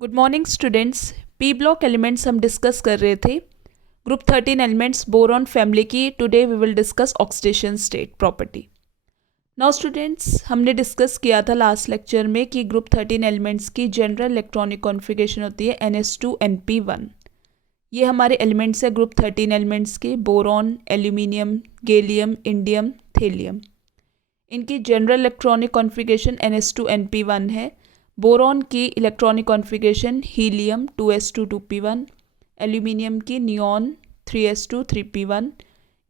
Good morning students. P block elements हम discuss कर रहे थे। ग्रुप 13 एलिमेंट्स बोरॉन फैमिली की। Today we will discuss oxidation state property. Now students, हमने discuss किया था लास्ट लेक्चर में कि ग्रुप 13 एलिमेंट्स की जनरल इलेक्ट्रॉनिक कॉन्फ़िगरेशन होती है NH2NP1। ये हमारे एलिमेंट्स है ग्रुप 13 एलिमेंट्स के, boron, aluminium, gallium, indium, thallium. इनकी जनरल इलेक्ट्रॉनिक कॉन्फ़िगरेशन NH2NP1 है। बोरॉन की electronic configuration helium 2s2 2p1, aluminium की नियॉन 3s2 3p1,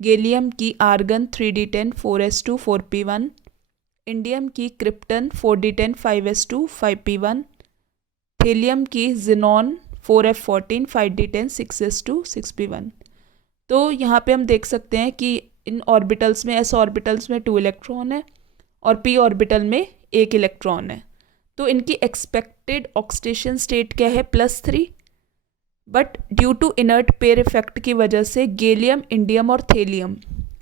गैलियम की argon 3d10 4s2 4p1, indium की krypton 4d10 5s2 5p1, thallium की xenon 4f14 5d10 6s2 6p1। तो यहाँ पे हम देख सकते हैं कि इन ऑर्बिटल्स में, s ऑर्बिटल्स में 2 इलेक्ट्रॉन है और p ऑर्बिटल में 1 इलेक्ट्रॉन है। तो इनकी एक्सपेक्टेड ऑक्सीडेशन स्टेट क्या है? +3। But due to inert pair effect की वजह से गैलियम, इंडियम और थेलियम,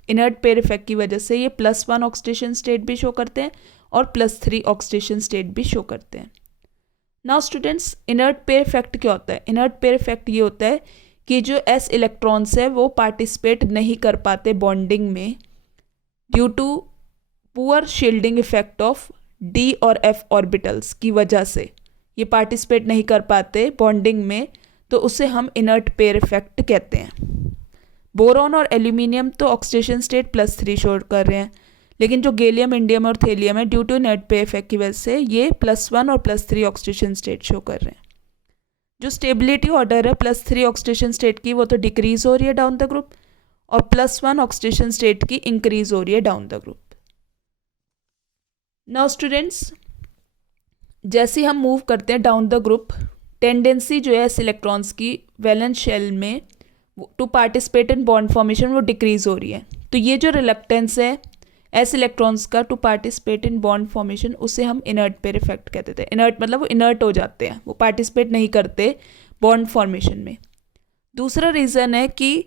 इनर्ट पेयर इफेक्ट की वजह से ये +1 ऑक्सीडेशन स्टेट भी शो करते हैं और +3 ऑक्सीडेशन स्टेट भी शो करते हैं। Now students, inert pair effect क्या होता है? इनर्ट पेयर इफेक्ट ये होता है कि जो s इलेक्ट्रॉन्स है वो पार्टिसिपेट नहीं कर पाते बॉन्डिंग में due to poor shielding effect of d और f ऑर्बिटल्स की वजह से ये पार्टिसिपेट नहीं कर पाते बॉन्डिंग में, तो उसे हम इनर्ट पेयर इफेक्ट कहते हैं। बोरॉन और एल्यूमिनियम तो ऑक्सीडेशन स्टेट +3 शो कर रहे हैं, लेकिन जो गैलियम, इंडियम और थेलियम है due to inert pair effect की वजह से ये +1 और +3 ऑक्सीडेशन स्टेट शो कर रहे हैं। जो स्टेबिलिटी ऑर्डर है +3 ऑक्सीडेशन स्टेट की वो तो डिक्रीज हो रही है डाउन द ग्रुप, और +1 ऑक्सीडेशन स्टेट की इंक्रीज हो रही है down the group. Now students, जैसे हम मूव करते हैं डाउन द ग्रुप, टेंडेंसी जो है इलेक्ट्रॉन्स की वैलेंस शेल में to participate in bond formation वो डिक्रीज हो रही है। तो ये जो रिलक्टेंस है एस इलेक्ट्रॉन्स का to participate in bond formation, उसे हम इनर्ट पेयर इफेक्ट कहते थे। इनर्ट मतलब वो इनर्ट हो जाते हैं, वो पार्टिसिपेट नहीं करते बॉन्ड फॉर्मेशन में। दूसरा रीज़न है कि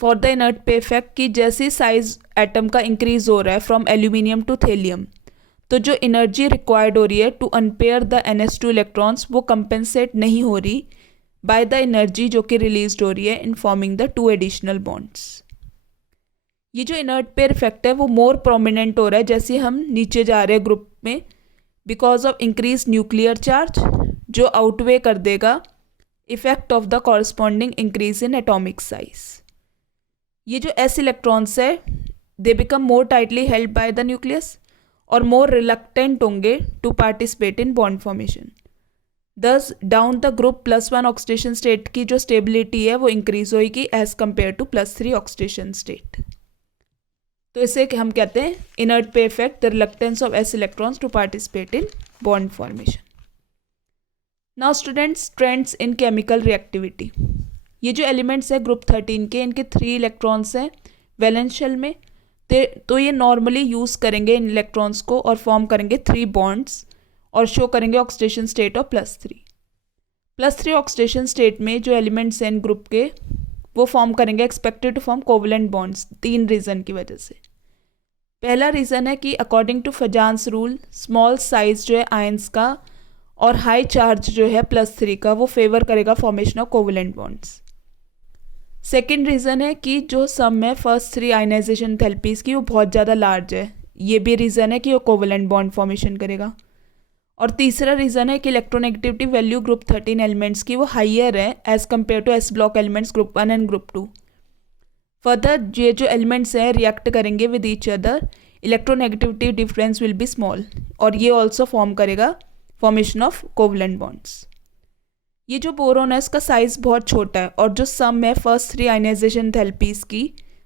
for the inert pair effect कि जैसे साइज एटम का इंक्रीज हो रहा है फ्रॉम एल्यूमिनियम टू थेलियम, तो जो एनर्जी रिक्वायर्ड हो रही है to unpair the NH2 electrons वो कंपेंसेट नहीं हो रही बाय द एनर्जी जो कि रिलीज हो रही है in forming the 2 additional bonds. ये जो इनर्ट पेयर इफेक्ट है वो मोर प्रोमिनेंट हो रहा है जैसे हम नीचे जा रहे हैं ग्रुप में, because of increase nuclear charge जो आउटवे कर देगा effect of the corresponding increase in atomic size. ये जो s इलेक्ट्रॉन्स है they become more tightly held by the nucleus और मोर रिलक्टेंट होंगे to participate in bond formation. Thus down the group +1 oxidation state की जो stability है वो increase होगी as compare to +3 oxidation state. तो इसे हम कहते हैं inert pair effect, the reluctance of s electrons to participate in bond formation. Now students, trends in chemical reactivity. ये जो एलिमेंट्स है ग्रुप 13 के, इनके 3 इलेक्ट्रॉन्स हैं वैलेंस शेल में, तो ये नॉर्मली यूज़ करेंगे इन इलेक्ट्रॉन्स को और फॉर्म करेंगे 3 बॉन्ड्स और शो करेंगे oxidation state of +3 oxidation state में जो एलिमेंट्स हैं इन ग्रुप के वो फॉर्म करेंगे, expected to form covalent bonds 3 reason की वजह से। पहला रीज़न है कि according to Fajans rule small size जो है आयंस का और हाई चार्ज जो है +3 का वो फेवर करेगा formation of covalent bonds. Second reason है कि जो सम है फर्स्ट 3 आयनाइजेशन थेरेपीज़ की वो बहुत ज़्यादा लार्ज है, ये भी रीज़न है कि वो कोवलेंट बॉन्ड फॉर्मेशन करेगा। और तीसरा रीज़न है कि इलेक्ट्रोनेगेटिविटी वैल्यू ग्रुप 13 एलिमेंट्स की वो हाइयर है as compared to s block elements group 1 and group 2। Further ये जो एलिमेंट्स हैं रिएक्ट करेंगे with each other, electronegativity difference will be small और ये ऑल्सो फॉर्म करेगा फॉर्मेशन ऑफ कोवलेंट बॉन्ड्स। ये जो बोरॉन है इसका साइज बहुत छोटा है और जो सम है फर्स्ट 3 आयनाइजेशन थेरेपीज़ की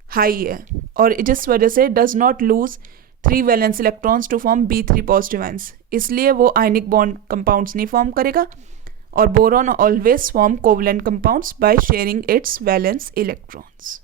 हाई है और जिस वजह से does not lose 3 valence electrons to form B3 positive ions, इसलिए वो आयनिक बॉन्ड कंपाउंड्स नहीं फॉर्म करेगा। और boron always form covalent compounds by sharing its valence electrons.